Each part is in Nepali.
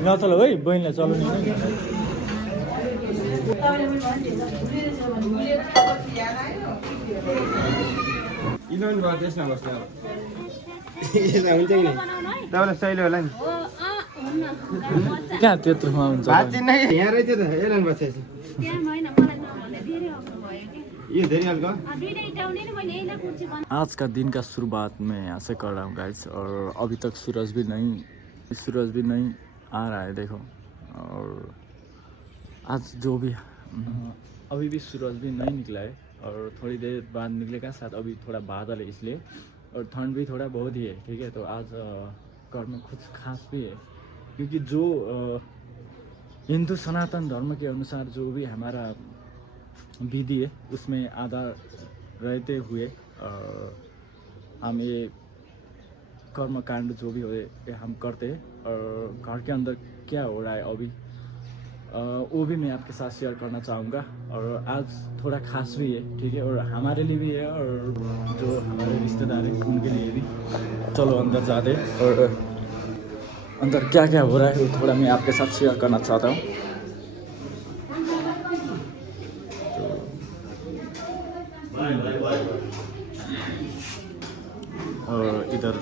नचल है बहिनीलाई चलाउनु नि इन्भेन्ट गर्दैछ न बस्नु हुन्छ कि तपाईँलाई सहिले होला नि कहाँ त्यत्रोमा हुन्छ भात चाहिँ नै यहाँ रहेछ त हेर्नु बसेपछि ये धेरै हल्का आज का दिन का शुरुआत मैं यहाँ से कर रहा हूँ गाइस और अभी तक सूरज भी नहीं आ रहा है देखो। और आज जो भी अभी भी सूरज भी नहीं निकला है और थोड़ी देर बाद निकलेगा साथ अभी थोड़ा बादल है इसलिए और ठंड भी थोड़ा बहुत ही है ठीक है। तो आज घर में कुछ खास भी है क्योंकि जो हिंदू सनातन धर्म के अनुसार जो भी हमारा विधि है उसमें आधा रहते हुए हम ये कर्म कांड जो भी हो हम करते हैं और घर के अंदर क्या हो रहा है अभी वो भी मैं आपके साथ शेयर करना चाहूँगा। और आज थोड़ा खास भी है ठीक है और हमारे लिए भी है और जो हमारे रिश्तेदार हैं उनके लिए भी। चलो अंदर जाते और अंदर क्या क्या हो रहा है वो थोड़ा मैं आपके साथ शेयर करना चाहता हूँ। और इधर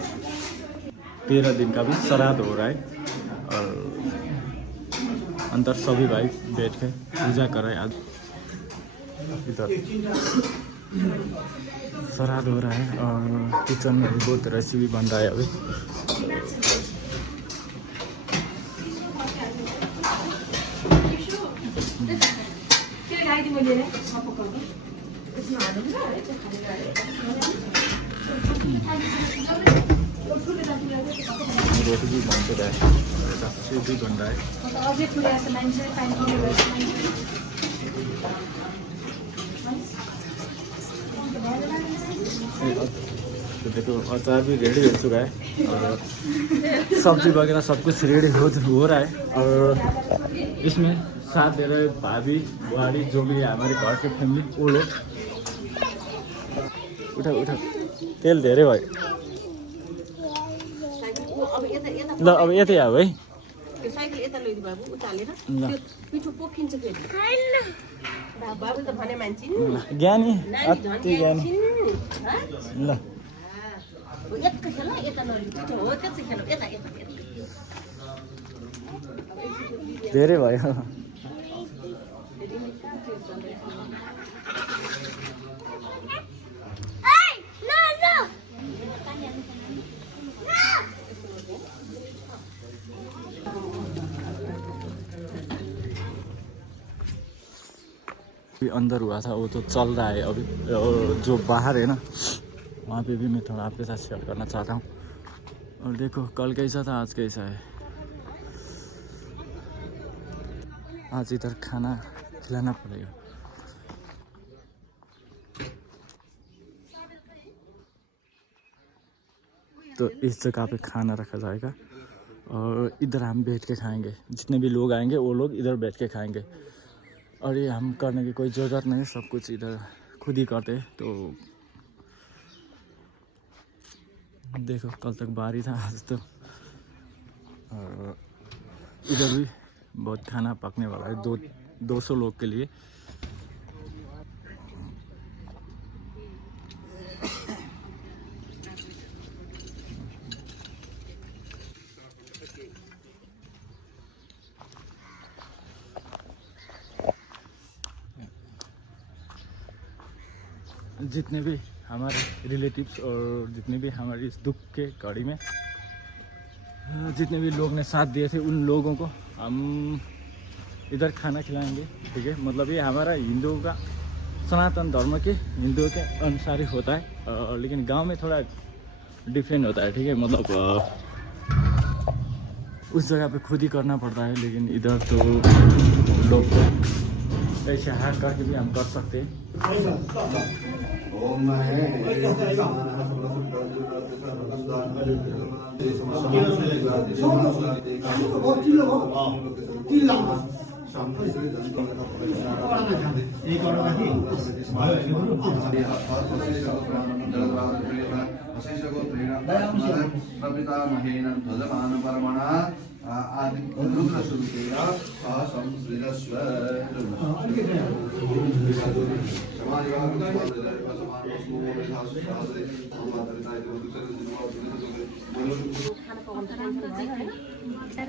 13 दिन का भी श्राद्ध हो रहा है और अंदर सभी भाई बैठ के पूजा कर रहे हैं। आज इधर श्राद्ध हो रहा है और किचन में भी बहुत रेसिपी बन रहा है अभी। रोटी भी बन रहा है, सूप भी बन रहा है। तो देखो अचार भी रेडी हो चुका है और सब्जी वगैरह सब कुछ रेडी हो रहा है। और इसमें साथ दे रहे भाभी बुहारी जो भी है हमारे घर के फैमिली वो लोग। उठा उठा तेल धेरै भयो ल अब यतै आऊ है साइकल यता लैदिनु बाबु उचालेर ल पिठो पोखिन्छ फेरि बाबु त भने मान्छे ज्ञानी अति ज्ञानी ल यता खेल यता नलिनु पिठो हो त्यति खेल यता यता धेरै भयो। अंदर हुआ था वो तो चल रहा है अभी और जो बाहर है ना वहाँ पे भी मैं थोड़ा आपके साथ शेयर करना चाहता हूँ। और देखो कल कैसा था आज कैसा है। आज इधर खाना खिलाना पड़ेगा। तो इस जगह पे खाना रखा जाएगा और इधर हम बैठ के खाएंगे। जितने भी लोग आएंगे वो लोग इधर बैठ के खाएंगे और ये हम करने की कोई ज़रूरत नहीं, सब कुछ इधर खुद ही करते। तो देखो कल तक बारी था आज तो। और इधर भी बहुत खाना पकने वाला है 200 लोग के लिए। जितने भी हमारे रिलेटिव्स और जितने भी हमारे इस दुख के कड़ी में जितने भी लोग ने साथ दिए थे उन लोगों को हम इधर खाना खिलाएंगे ठीक है। मतलब ये हमारा हिंदुओं का सनातन धर्म के हिंदुओं के अनुसार ही होता है लेकिन गांव में थोड़ा डिफरेंट होता है ठीक है। मतलब उस जगह पे खुद ही करना पड़ता है लेकिन इधर तो लोग ऐसे हाथ करके भी हम कर सकते हैं।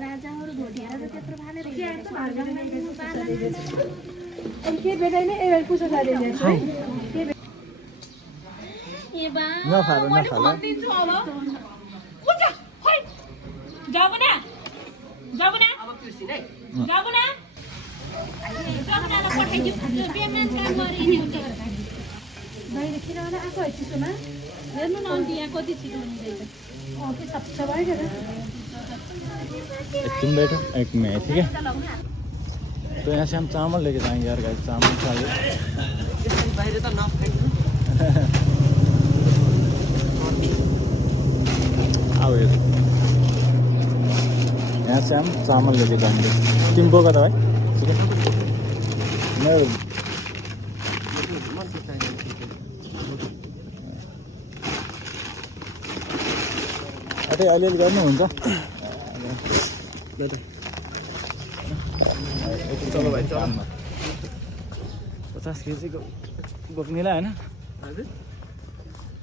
राजाहरू भोटिएर त्यत्रो फालेर के बेटाइने ए पुछा जाँदैन है ए बा नफालो नफालो जाबुना जाबुना अब कृष्ण है जाबुना जाबुनालाई पठाइदियो पेमेन्ट काम गरिने हुन्छ बाहिर किन आएको है चिसोमा हेर्नु न अन्त यहाँ कति छिटो हुँदैछ के सब भइगयो तुम बैठो एक में ठीक है। तो यहाँ से हम चावल लेके जाएंगे यार गाइस, चावल चाहिए। बाहिर त नखाइनु आओ ये यहाँ से हम चावल लेके जाएंगे। तीन बोका था भाई, ठीक है। मैं अरे अलिअलि गर्नुहुन्छ चलो भाइ चल 50 केजीको बोक्नेलाई होइन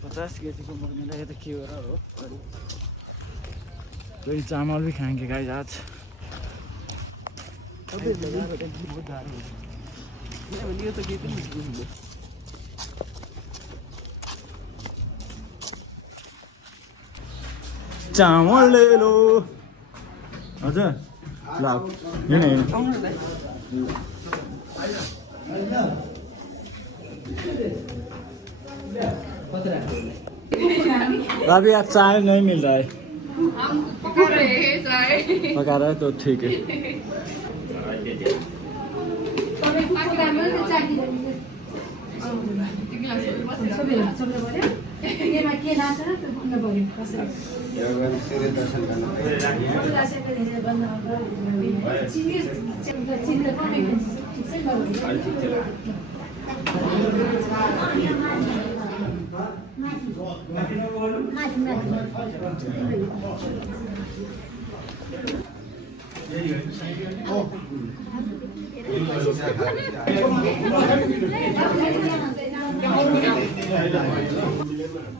50 केजीको बोक्नेलाई त के हो र हो कोही चामल भी खाएंगे गाइस आज। चामल ले लो हजुर ल अभी आज चाय नहीं मिल रहा है, हम पका रहे हैं चाय। पका रहा है तो ठीक है।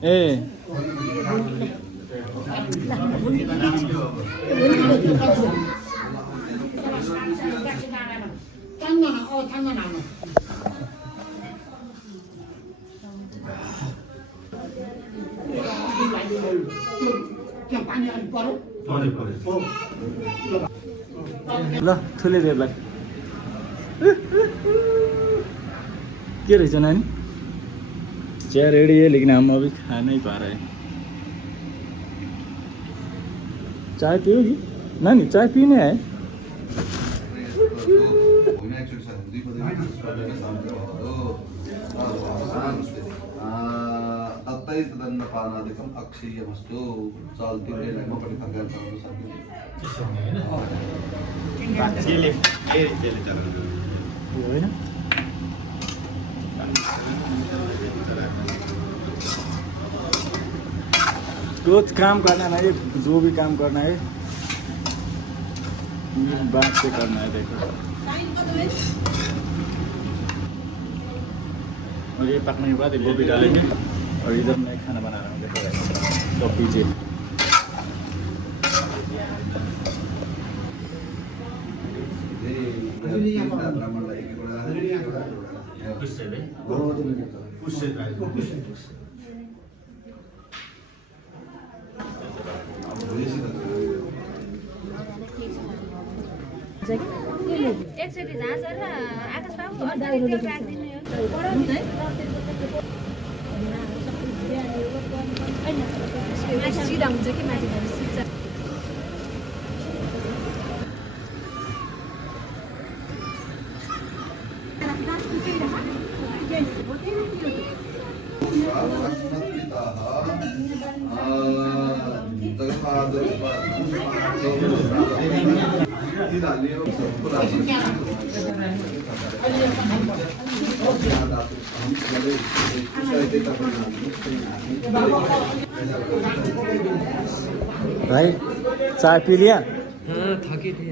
ए ल ठुले देवलाई के रहेछ नानी, चाय रेडी है लेकिन हम अभी खा नहीं पा रहे। चाय पियोगी नानी? चाय पीने है। तदन्नपानादिकम् अक्षीयमस्तु चालतिले म पनि खगेर पाउन सक्दिन होइन कुछ काम करना है, जो भी काम करना है बात से करना है। देखो और ये पकने के बाद ये गोभी डालेंगे और इधर मैं खाना बना रहा हूँ। देखो तो पीछे एकचोटि झाँझर र आकाश बाबु अन्त तेल राखिदिनु यो सिधा हुन्छ कि माथि सिक्छ। भाई चाय पी लिया? हाँ थके थे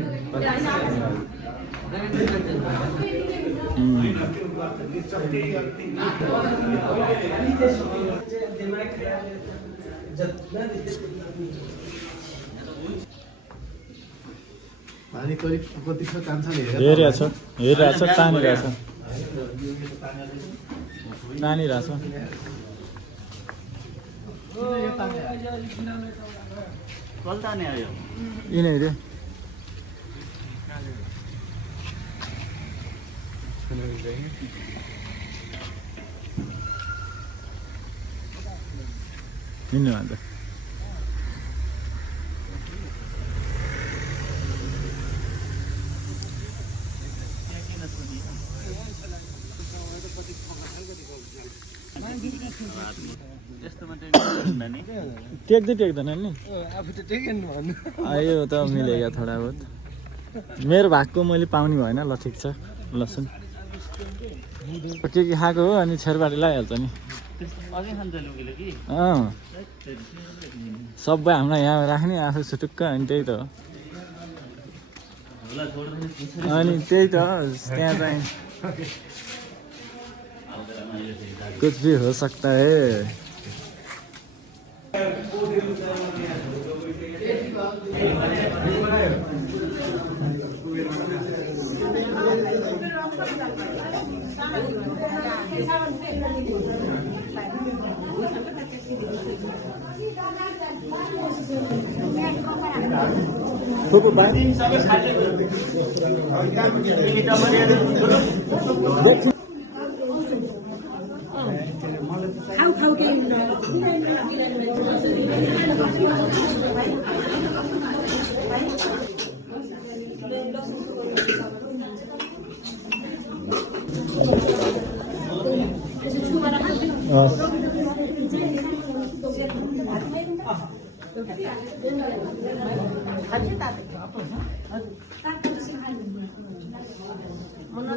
हेरिरहेछ तानिरहेछ यिनै रे हिँड्नु अन्त टेक्दैन नि आफू त टेकेन भन्नु आयो त मिलेगा थोडा बहुत मेरो भागको मैले पाउने भएन ल ठिक छ लसुन के खाएको हो अनि छेरबारी लगाइहाल्छ नि सबै हामीलाई यहाँ राख्ने आफू सुटुक्क अनि त्यही त हो अनि त्यही त त्यहाँ चाहिँ कुछ भी हो सकता है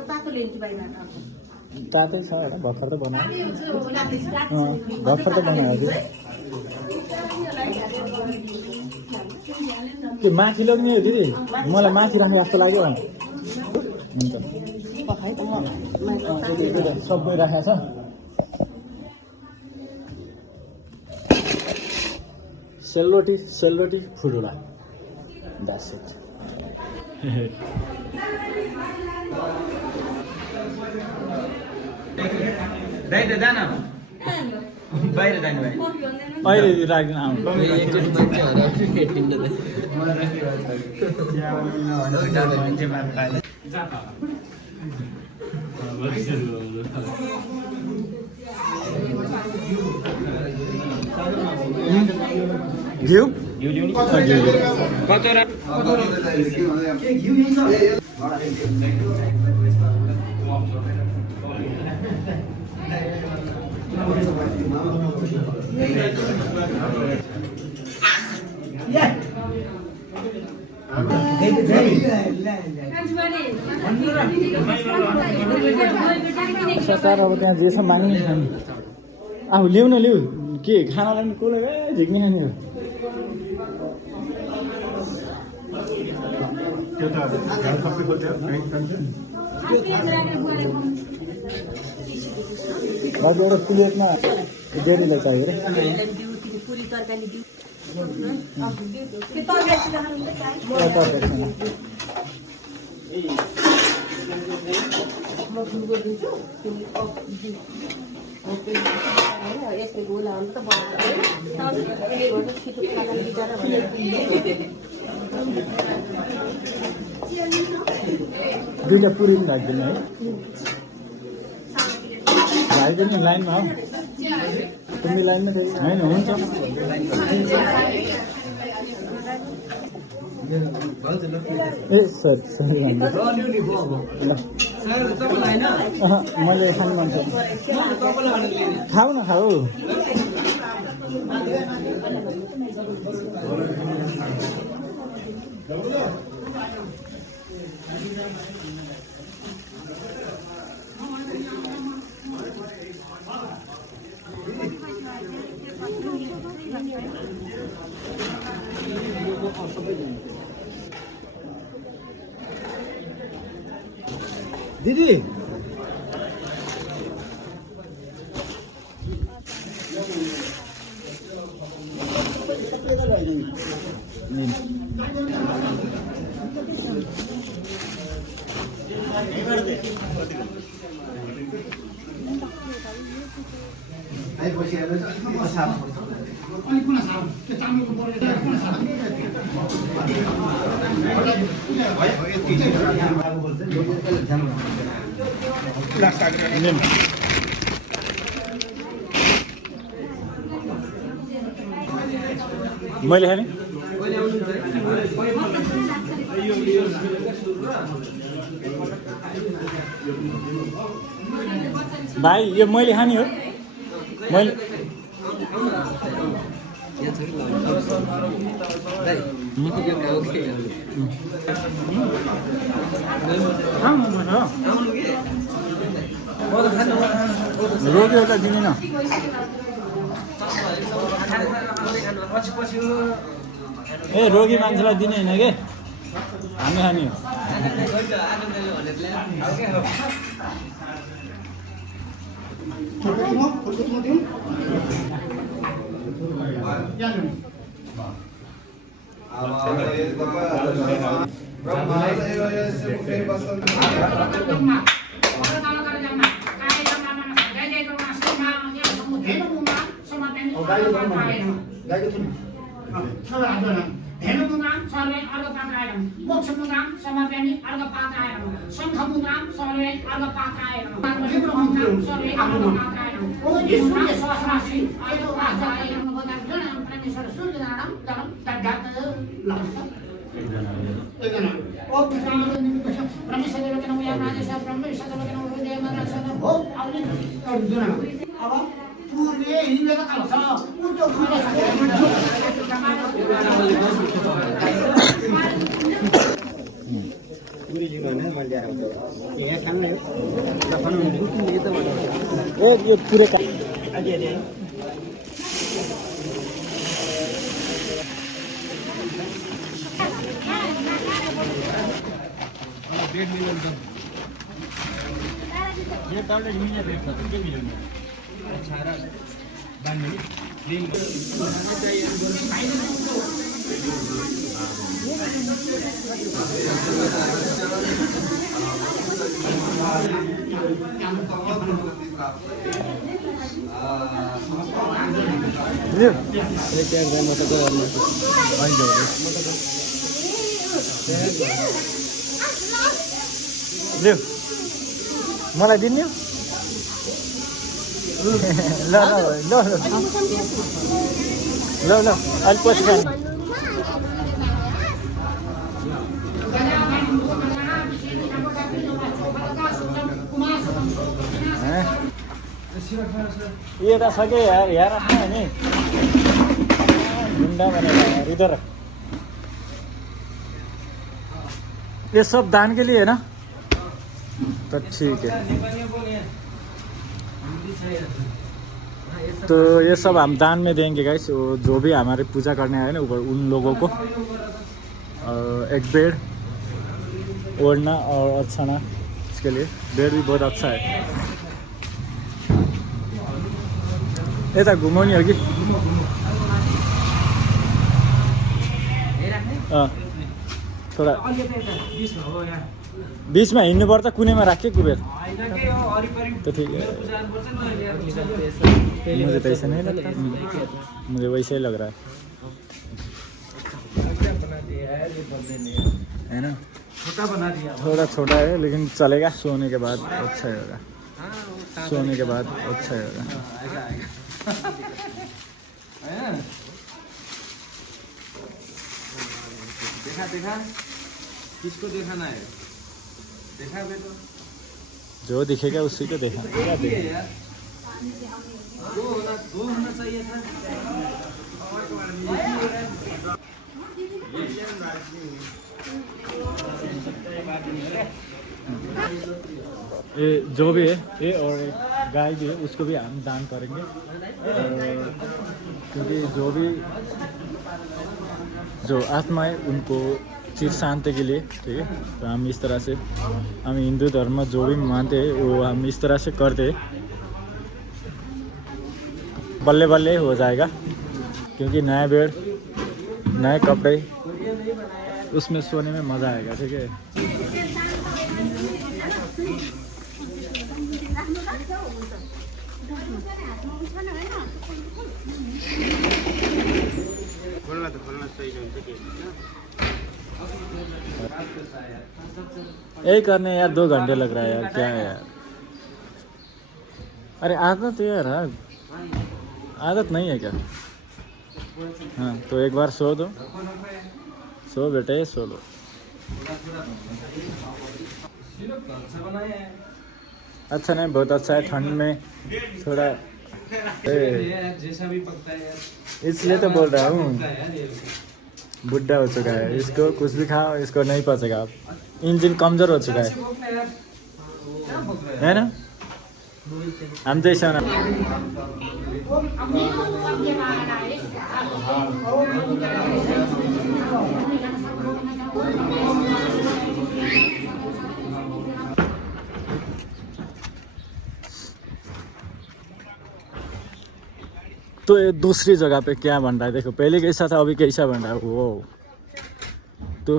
तातो लिन्छु बाहिर तातै छ होला भर्खर त बनायो भर्खर त बनायो त्यो माथि लग्ने हो दिदी मलाई माथि राख्ने जस्तो लाग्यो हुन्छ सबै राखेको छ सेलरोटी फुडुला द्याट्स इट दाइ जान बाहिर जानु भाइ अहिले राख्दैन आउनु घिउ कचरा सरकार अब त्यहाँ जे छ माग्ने खाने आफू ल्याउ न ल्याउ के खानालाई पनि कसले झिक्ने खाने हो बाबु एउटा प्लेटमा डेरीलाई चाहियो रे पुरी तरकारी दिउ यसले गोलाहरू त दुईवटा पुरी पनि राखिदिनु है राखिदिनु नि लाइनमा हो तिमी लाइनमा होइन हुन्छ ए सरी मैले खानु मन छ खाऊ न खाऊ दिदी मैले खाने भाइ यो मैले खाने हो मैले रोगीहरूलाई दिने न ए रोगी मान्छेलाई दिने होइन कि हामी खाने हो ये पूरे का ये टॉयलेट मिलने पे के मिलेंगे अच्छा बांधने दिन मलाई दिने ल ल ल ल ल अलि पछि खाने ये तो सके यार यार अपना नहीं गुंडा बनेगा यार इधर ये सब दान के लिए है ना तो ठीक है तो ये सब हम दान में देंगे गाइस जो भी हमारे पूजा करने आए ना ऊपर उन लोगों को एक बेड ओढ़ना और अच्छाना इसके लिए बेड भी बहुत अच्छा है यता घुमाउने हो कि थोड़ा बिचमा हिँड्नुपर्छ कुनैमा राखेँ कुबेर तो ठीक है मुझे तो ऐसा नहीं लगता मुझे वैसे ही लग रहा है ना छोटा बना दिया थोड़ा छोटा है लेकिन चलेगा सोने के बाद अच्छा होगा सोने के बाद अच्छा होगा देखा देखा किसको दिखाना है देखा बे तो जो दिखेगा उसी को देखा क्या देखा यार दो होना चाहिए था ये जो भी है ये और एक गाय भी है उसको भी हम दान करेंगे क्योंकि जो आत्मा है उनको चिर शांति के लिए, ठीक है। तो हम इस तरह से, हम हिंदू धर्म जो भी मानते हैं वो हम इस तरह से करते हैं। बल्ले बल्ले हो जाएगा क्योंकि नया बेड, नए कपड़े, उसमें सोने में मज़ा आएगा, ठीक है। यही करने यार 2 घंटे लग रहा है यार, क्या है यार। अरे आदत है यार, आदत नहीं है क्या? हाँ तो एक बार सो दो, सो बेटे सो लो। अच्छा नहीं, बहुत अच्छा है। ठंड में थोड़ा जैसा भी पकता है यार, इसलिए तो बोल रहा हूँ, बुढ़ा हो चुका है, इसको कुछ भी खाओ इसको नहीं पचेगा। इंजन कमजोर हो चुका है ना? हम तो ऐसा ना तो ये दूसरी जगह पे क्या बन रहा है देखो, पहले कैसा था अभी कैसा बन रहा है वो। तो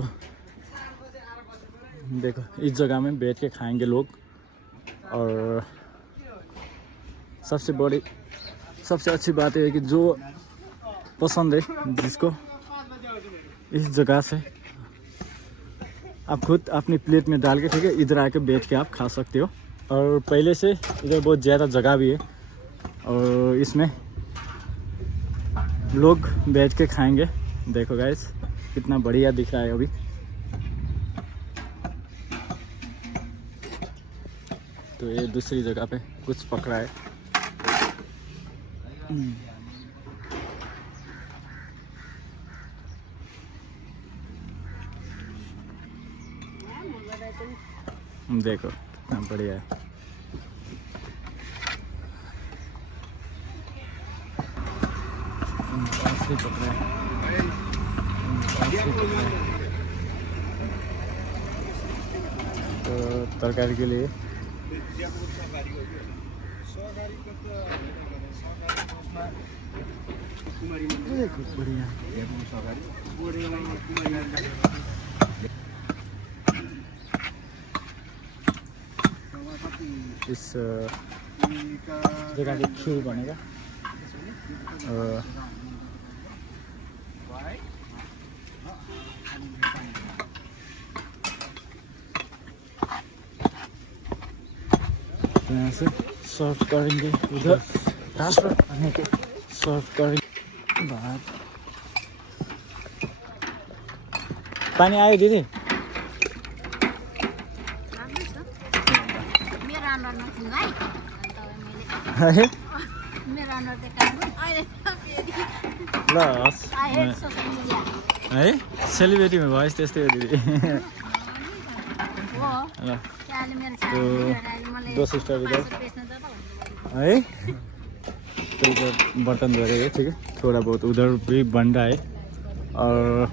देखो इस जगह में बैठ के खाएंगे लोग, और सबसे अच्छी बात है कि जो पसंद है जिसको, इस जगह से आप खुद अपनी प्लेट में डाल के, ठीक है, इधर आके बैठ के आप खा सकते हो। और पहले से इधर बहुत ज़्यादा जगह भी है और इसमें लोग बैठ के खाएंगे। देखो गाइस कितना बढ़िया दिख रहा है अभी। तो ये दूसरी जगह पे कुछ पकड़ा है। देखो कितना बढ़िया है। पकड़ा है। तो तरकारी के लिए बढ़िया इस जगह पे खीर बनेगा। यहाँ से सर्व करेंगे, उधर ट्रांसफर करने के सर्व करेंगे भात। पानी आयो दिदी? ल है सेलिब्रेटीमा भएछ त्यस्तै हो दिदी। ल तो दो सिस्टर इधर है, तो इधर बर्तन धो रहे हैं, ठीक है। थोड़ा बहुत उधर भी बन रहा है और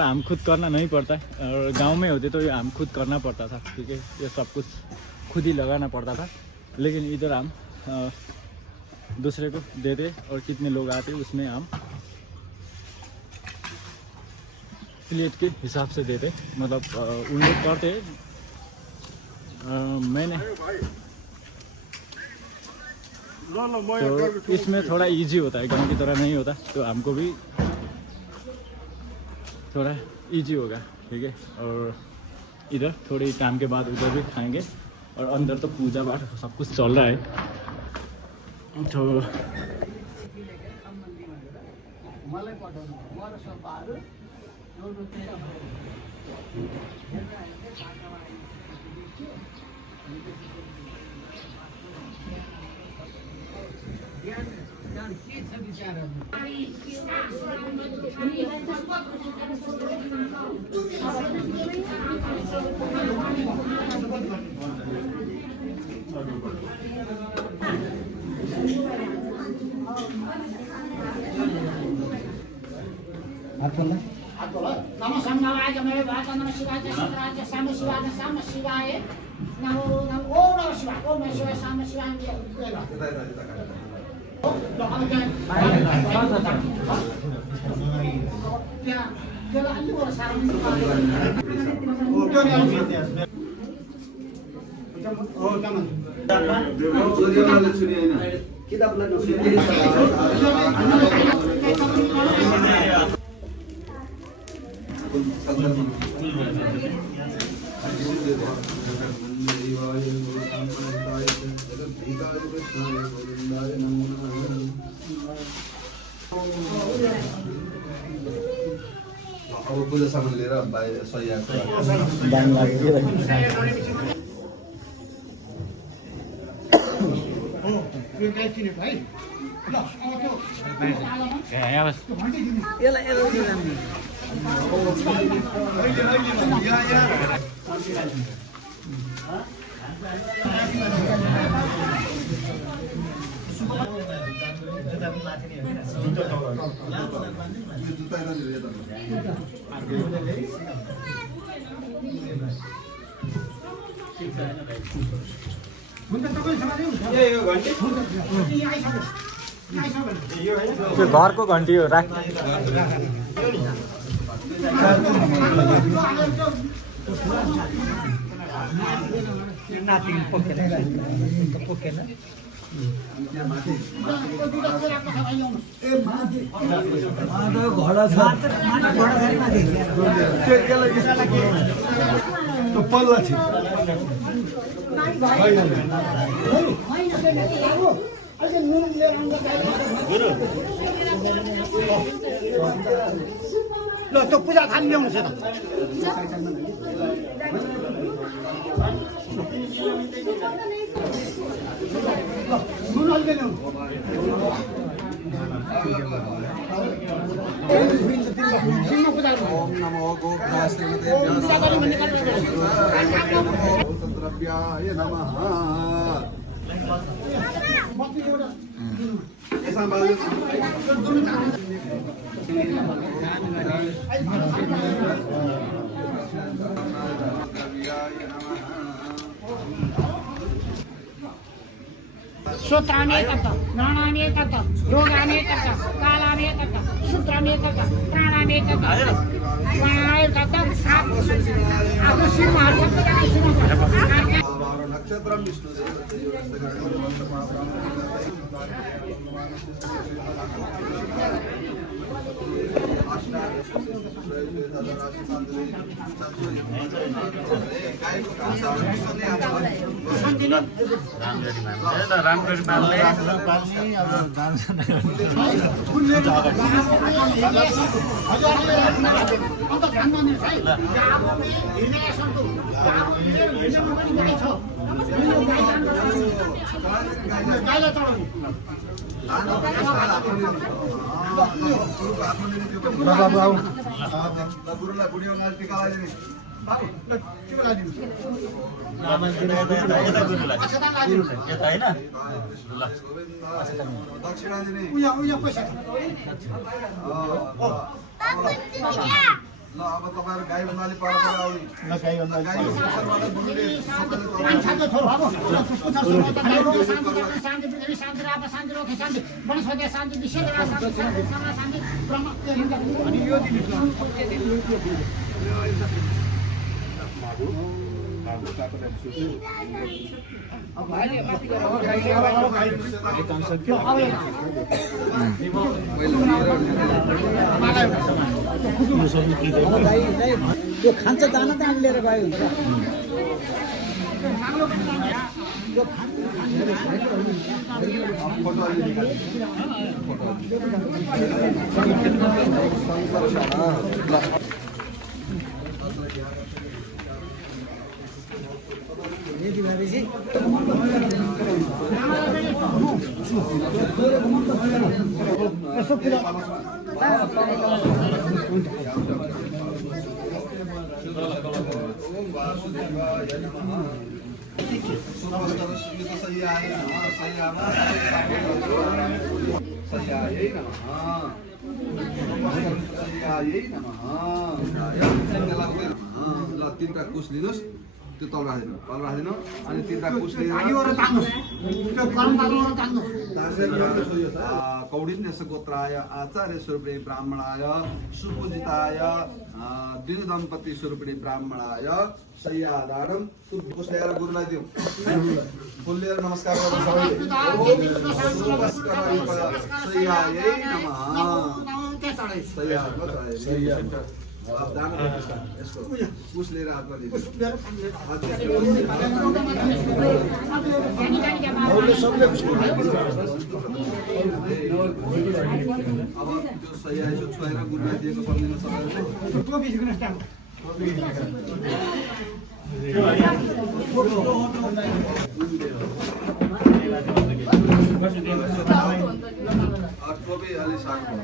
हम खुद करना नहीं पड़ता है। और गांव में होते तो ये हम खुद करना पड़ता था, ठीक है, ये सब कुछ खुद ही लगाना पड़ता था। लेकिन इधर हम दूसरे को देते और कितने लोग आते उसमें हम प्लेट के हिसाब से देते, मतलब उन लोग करते। मैंने तो इसमें थोड़ा इजी होता है, गांव की तरह नहीं होता, तो हमको भी थोड़ा इजी होगा, ठीक है। और इधर थोड़े टाइम के बाद उधर भी खाएंगे और अंदर तो पूजा पाठ सब कुछ चल रहा है। तो नमो संगवाय जमय वाच नमः शिवाय शिवराज साम शिवाय नमो नमः ओम नमः शिवाय ओम नमः शिवाय साम शिवाय अब पूजा सामान लिएर बाहिर सही आएको त्यो घरको घन्टी हो राख पल्ला छ ल त्यो पूजा थाली ल्याउनु छ ओम नमो गोद्रव्याय नमः ऐसा बाजू सूत्रामेकत प्राणामेकत योगामेकत कालामेकत सूत्रामेकत प्राणामेकत प्राणामेकत आफ्नो शिरमा नक्षत्रम विष्णु गुरुलाई बुढियो टिका लगाइदिने दक्षिणा दिने ल अब तपाईँहरू गाई भन्नाले परपर आउने त्यो खान्छ दाना त लिएर गयो हुन्छ ओम वासुदेवाय नमः सय्याय नमः सय्याय नमः सय्याय नमः ल तीनटा कुश लिनुहोस् त्यो तल राखिदिनु अनि तीनटा कुश कौडिन्यस्य गोत्राय आचार्य स्वरूपिणी ब्राह्मणाय सुपूजिताय द्विदम्पति स्वरूपिणी ब्राह्मणाय शय्यादानम कुश ल्याएर गुरुलाई दिउँ फुल लिएर नमस्कार गर्नु सबैले यसको कुश लिएर हातमा दिनु अब त्यो सही आएछ छुवाएर गुरुलाई दिएको सम्झिनु टोपी अलि सानो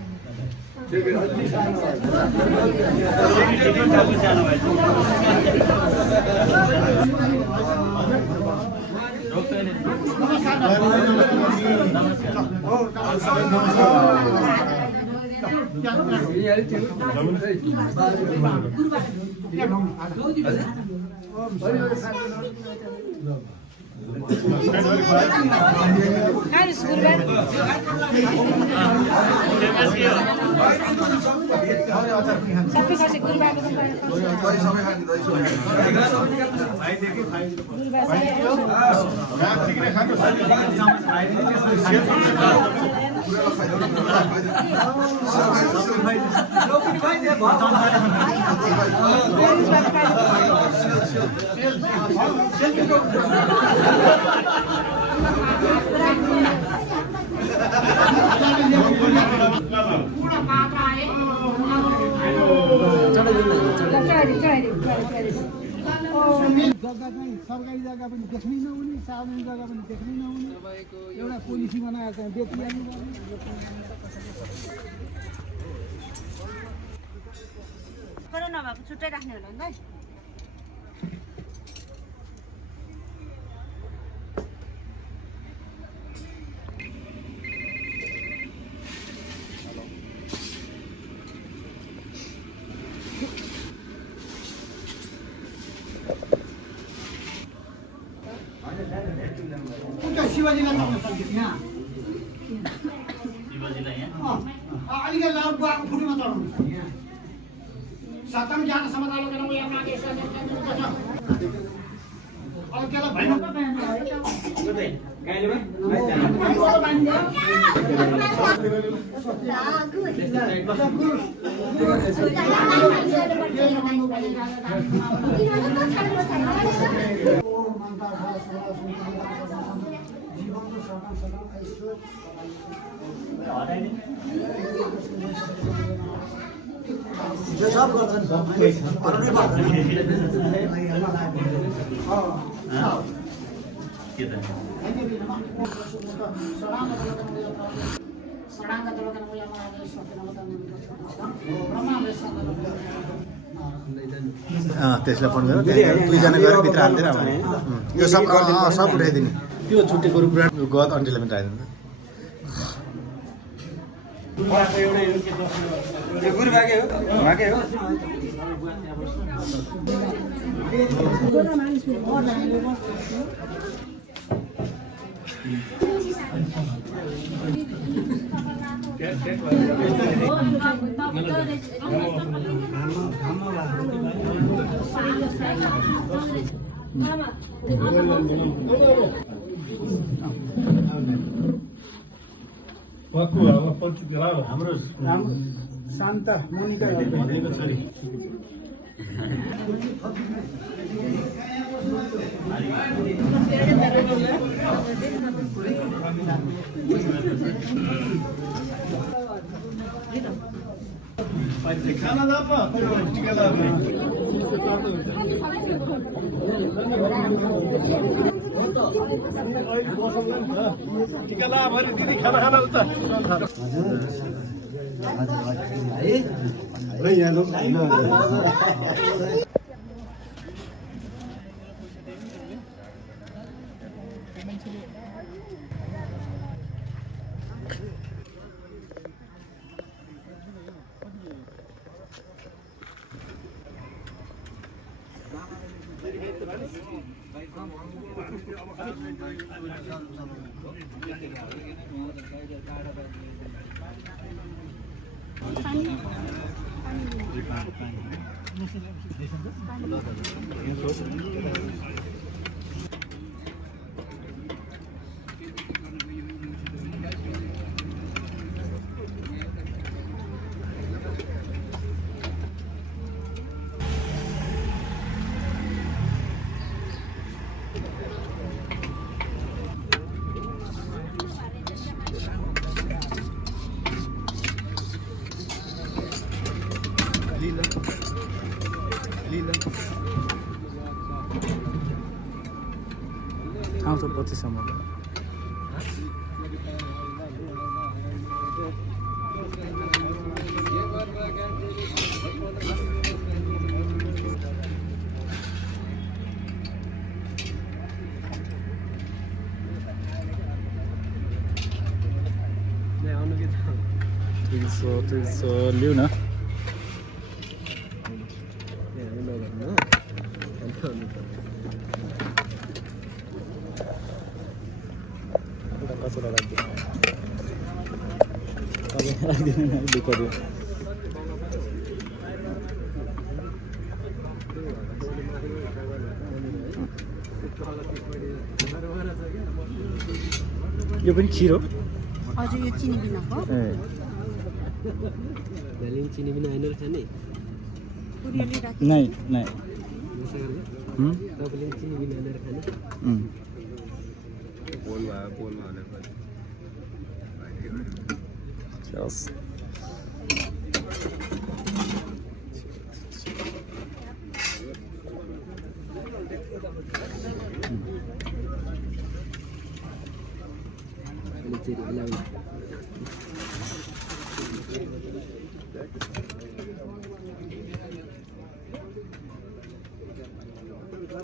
सरकारी जग्गा पनि देख्नै नहुने सार्वजनिक जग्गा पनि देख्नै नहुने एउटा पोलिसी बनाएर चाहिँ बेचिहाल्नु कोरोना भएको छुट्टै राख्ने होला नि त शिवाजीलाई पाउन सक्यो यहाँ अलिकति लाउड बुवाको फुटीमा चढाउनु छ यहाँ सप्तम ज्ञान समतालोकन यहाँ मागे अब त्यसलाई भएन सब गर्छन् त्यसलाई फोन गरेर दुईजना गएर भित्र हालिदिएर यो सब सब उठाइदिने त्यो छुट्टेको रूप गत अन्टीलाई पनि राखिदिनु गुरु भागे हो हाम्रो शान्त मोनिका छोरी खाना आउँछ 25 सम्म तिन सौ लिऊ न कचरा राखिदिनु न दुःखहरू यो पनि खिर हो हजुर यो चिनी बिनाको ए चिनी बिना होइन खाने पुरीले राखि नै नै तपाईँले चिनी बिना होइन खाने Yes.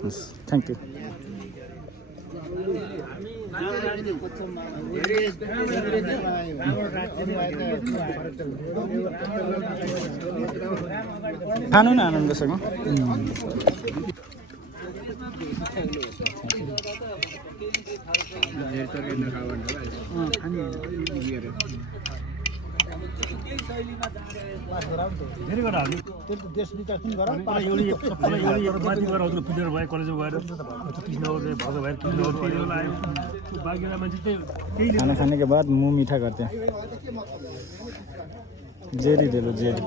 Yes. Thank you. खानु न आनन्दसँग देश विकास पनि गर खाना खाने के बाद मुंह मीठा करते हैं जेरी दे लो जेरी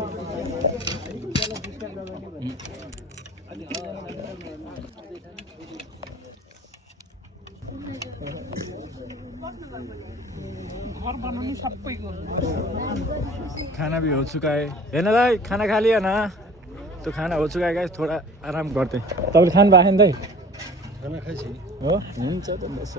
खाना भी हो चुका है हेर्न भाइ खाना खा लिया ना तो खाना हो चुका है गाइस थोड़ा आराम गर्दै तपाईले खानु भएको नि खाना खाइछि हो हुन्छ त बस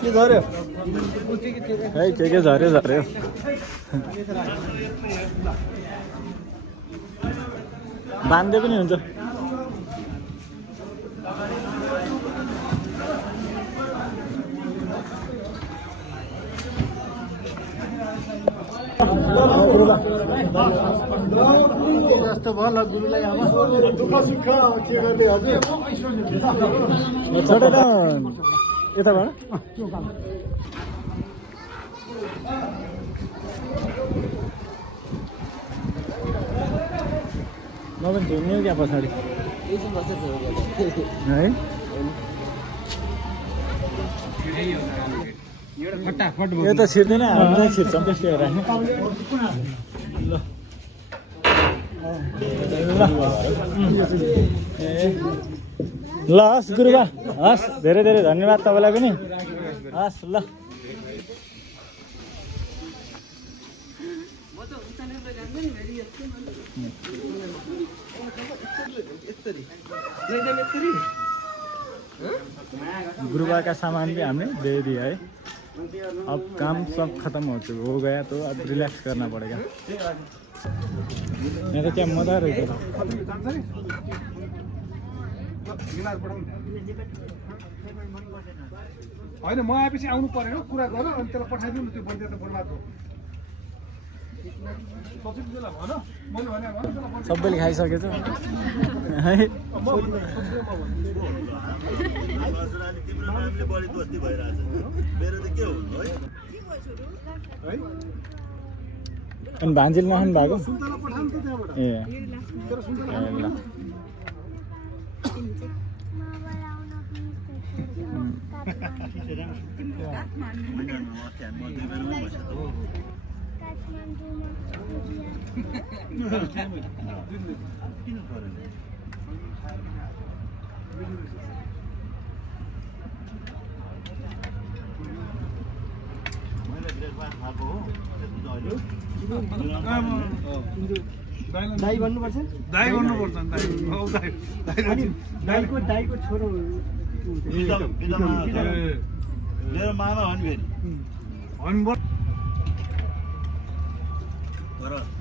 के झर्यो है के झर्यो झर्यो बाँध्दै पनि हुन्छ जस्तो भयो गुरुलाई अब दुःख सुख के गर्ने हजुर छोडेर यताबाट म पनि झुम्यो क्या पछाडि है फटाफट यो त छिर्दैन हामी नै छिर्छौँ त्यस्तै हो राख्ने ल हस् गुरुबा हस् धेरै धेरै धन्यवाद तपाईँलाई पनि हस् ल गुरुबा का सामान भी हमने दे दिया है अब काम सब खत्म हो गया तो अब रिलैक्स करना पड़ेगा मेरा क्या मजा रहेगा होइन म आएपछि आउनु परेन कुरा गर अनि त्यसलाई पठाइदिनु त्यो बन्दै त बोलाको सबैले खाइसकेछ है अनि भान्जिल नखानु भएको ए ल दाइ भन्नुपर्छ दाइ भन्नुपर्छ दाइको छोरो मेरो मामा हो नि फेरि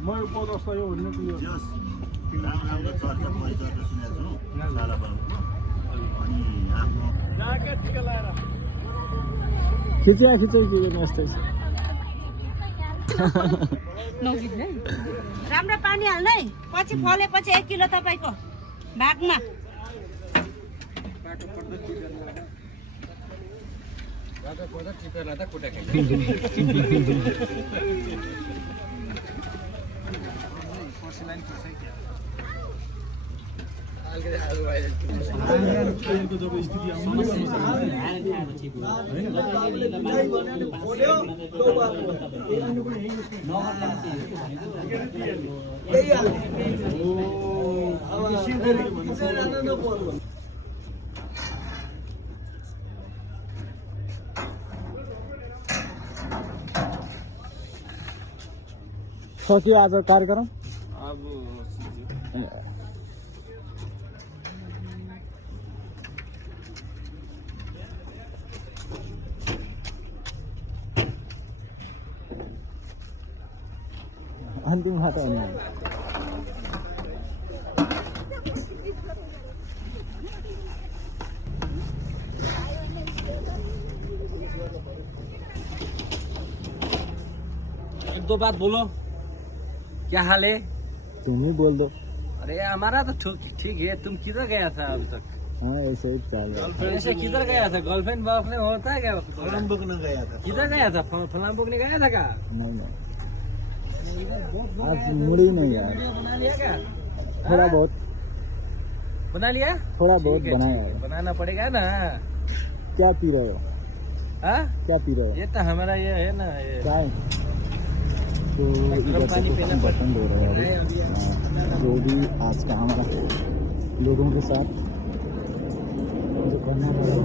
म यो पद अवस्था यो भन्ने राम्रो चर्चा परिचर्चा सुनेको छु सारा बाबुको अनि आफ्नो खिचिया के गर्नु यस्तै राम्रो पानी हाल्नु है पछि फलेपछि 1 किलो तपाईँको भागमा सक्यो आज कार्यक्रम अन्तिम हात होइन एक दो बात बोलो क्या हाल है तुम ही बोल दो अरे हमारा तो ठीक है तुम किधर गया था अभी तक हाँ ऐसे ही चल रहा है ऐसे किधर गया था गर्लफ्रेंड बॉयफ्रेंड होता है क्या फलाम बोक्न गया था किधर गया था फलाम बोकने गया था क्या नहीं आज मुड़ी नहीं यार बना लिया क्या थोड़ा बहुत बना लिया थोड़ा बहुत ठीक है, बनाया ठीक है, है बनाना पड़ेगा ना क्या पी रहे हो हाँ क्या पी रहे हो ये तो हमारा ये है ना ये चाय तो इधर से कुछ हम बर्तन धो रहे हैं अभी जो भी आज का हमारा लोगों के साथ जो करना पड़ा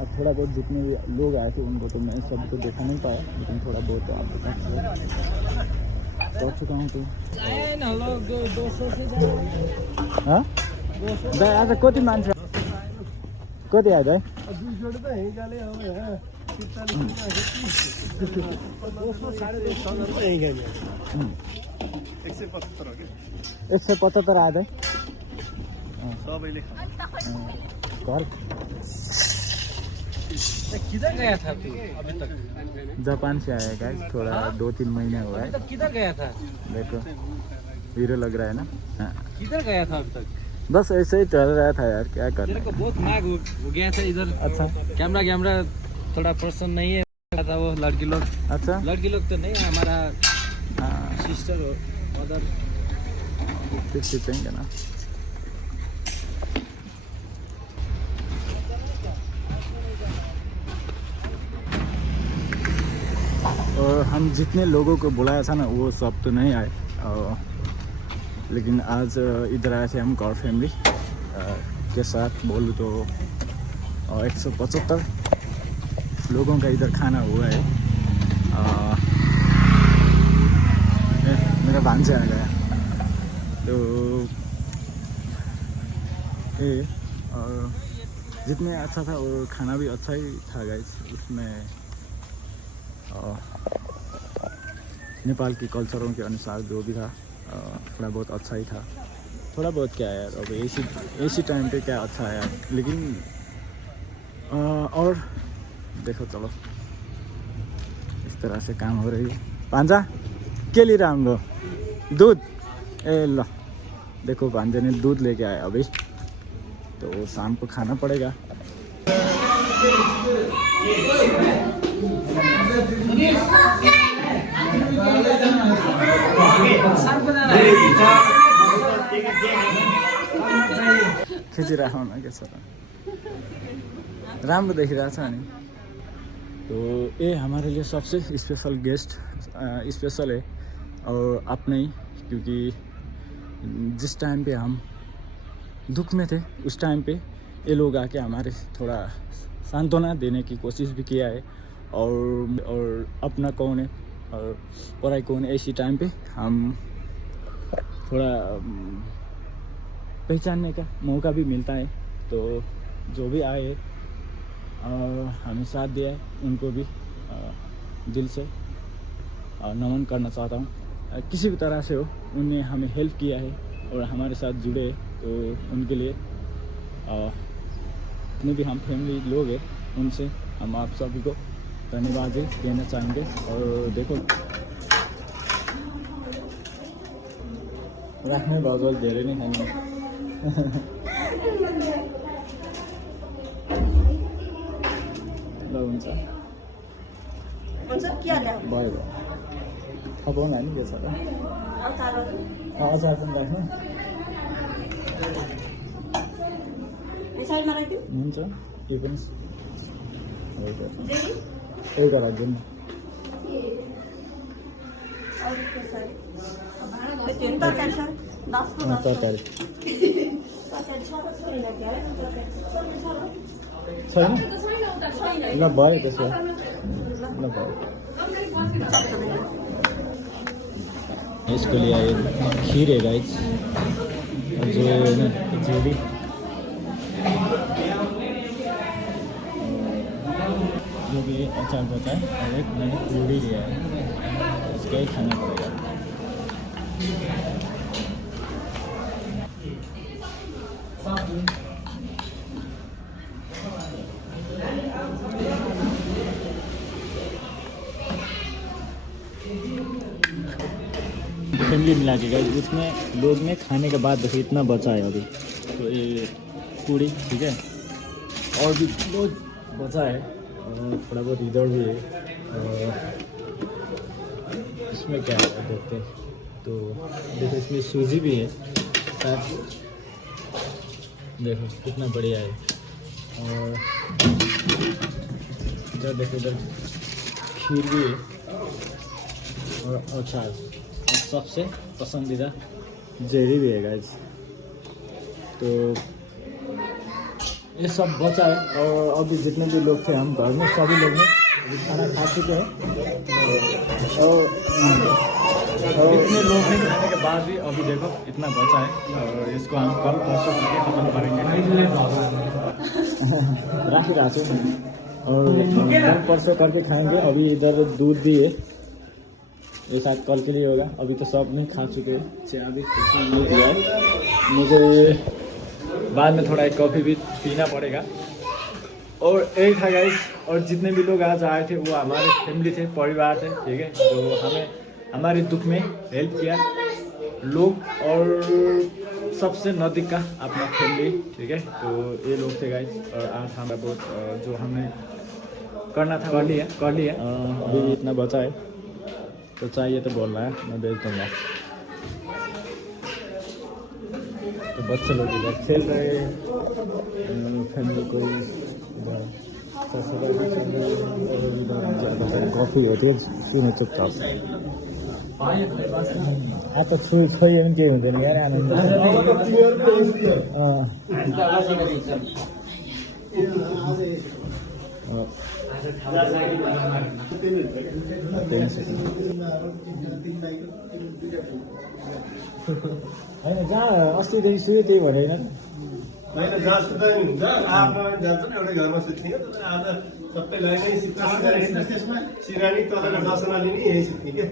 अब थोड़ा बहुत जितने भी लोग आए थे उनको तो मैं सबको देखा नहीं पाया लेकिन थोड़ा बहुत आप बता पहुँच चुका हूँ तो हाँ दाइ आज कति मान्छे कति आयो दाइ 175 आयो दाइ सबैले घर किधर गया था तू अभी तक जापान से आया गाइस थोड़ा 2-3 महीने हुआ है अभी तक किधर गया था देखो हीरो लग रहा है ना हाँ। किधर गया था अभी तक बस ऐसे ही चल रहा था यार क्या तेरे करना को बहुत माग हो गया था इधर अच्छा कैमरा थोड़ा पर्सन नहीं है था वो लड़की लोग अच्छा तो नहीं है हमारा हाँ सिस्टर हो मदर फिर खींचेंगे ना और हम जितने लोगों को बुलाया था ना वो सब तो नहीं आए, लेकिन आज इधर आए थे हम गौर फैमिली के साथ। बोलूँ तो 175 लोगों का इधर खाना हुआ है। मेरा भांजा आ गया तो और जितने अच्छा था और खाना भी अच्छा ही था गाइस। उसमें नेपाल की कल्चरों के अनुसार जो भी था थोड़ा बहुत अच्छा ही था। थोड़ा बहुत क्या है यार, अब ऐसी टाइम पे क्या अच्छा है यार। लेकिन और देखो चलो इस तरह से काम हो रही है। भांजा के लिए राम्रो दूध ए ल देखो भांजे ने दूध लेके आया अभी, तो शाम को खाना पड़ेगा। खिचिरहेको न के छ र, राम्रो देखिरहेछ नि। तो ये हमारे लिए सबसे स्पेशल गेस्ट स्पेशल है और अपने ही, क्योंकि जिस टाइम पे हम दुख में थे उस टाइम पे ये लोग आके हमारे थोड़ा सांत्वना देने की कोशिश भी किया है। और अपना कौन है और पराई कौन है, ऐसी टाइम पे हम थोड़ा पहचानने का मौका भी मिलता है। तो जो भी आए हमें साथ दिया है उनको भी दिल से नमन करना चाहता हूँ। किसी भी तरह से हो उन्हें हमें हेल्प किया है और हमारे साथ जुड़े, तो उनके लिए जितने भी हम फैमिली लोग हैं उनसे हम आप सभी को धन्यवाद देना चाहेंगे। और देखो राख्ने भजल धेरै नै खाने ल हुन्छ भयो थपाउनु हामी के छ र अचार पनि राख्नु हुन्छ के पनि एउटा राखिदिनु तरकारी छैन ल भयो त्यसो ल भयो। इसके लिए आए खीर है गाइस जो है ना जेली जो भी अचार बचा है और एक मैंने पूरी लिया है, इसका ही खाना पड़ेगा। फैमिली मिला के गए उसमें लोग ने खाने के बाद देखो इतना बचा है अभी। तो ये पूरी ठीक है और भी बहुत बचा है और थोड़ा बहुत इधर भी है। और इसमें क्या है देखते हैं, तो देखो इसमें सूजी भी है साथ, देखो कितना बढ़िया है। और इधर देखो इधर खीर भी है और अचार, सबसे पसंदीदा जेरी भी है गाइस। तो ये सब बचा है और अभी जितने भी लोग थे हम घर में सभी लोग ने अभी खाना खा चुके हैं। और इतने लोग हैं खाने के बाद भी अभी देखो इतना बचा है और इसको हम कल परसों करके खत्म करेंगे। राखी राखो और कल परसों करके खाएंगे। अभी इधर दूध भी है, ये शायद कल के लिए होगा। अभी तो सब नहीं खा चुके हैं, चाय भी नहीं दिया है मुझे, बाद में थोड़ा एक कॉफ़ी भी पीना पड़ेगा। और यही था गाइस, और जितने भी लोग आज आए थे वो हमारे फैमिली थे, परिवार थे, ठीक है, जो हमें हमारे दुख में हेल्प किया लोग, और सबसे नज़दीक का अपना फैमिली, ठीक है। तो ये लोग थे गाइस और आज हमारा बहुत जो हमने करना था कर लिया। अभी इतना बचा है तो चाहिए तो बोल रहा है, मैं भेज दूँगा। तो बच्चे लोग इधर खेल रहे हैं, फैमिली को इधर कफी हो त्यो किन चुपचाप आज त छोइ पनि केही हुँदैन यार आनन्द होइन जहाँ अस्तिदेखि सुयो त्यही भनेन होइन जहाँ सुत्दा नि हुन्छ आफ्नो जान्छ नि एउटै घरमा सुत्ने तर आज सबैलाई नै सिरानी तपाईँको दर्शन लिने यही सुत्ने क्या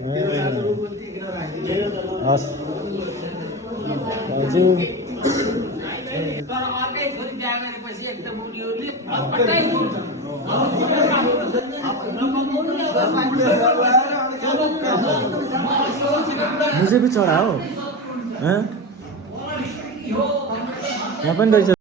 हस् हजुर तर अर्कै छोरी बिहा गरेपछि एकदम उनीहरूले मुझे भी चढा हो यहाँ पनि रहेछ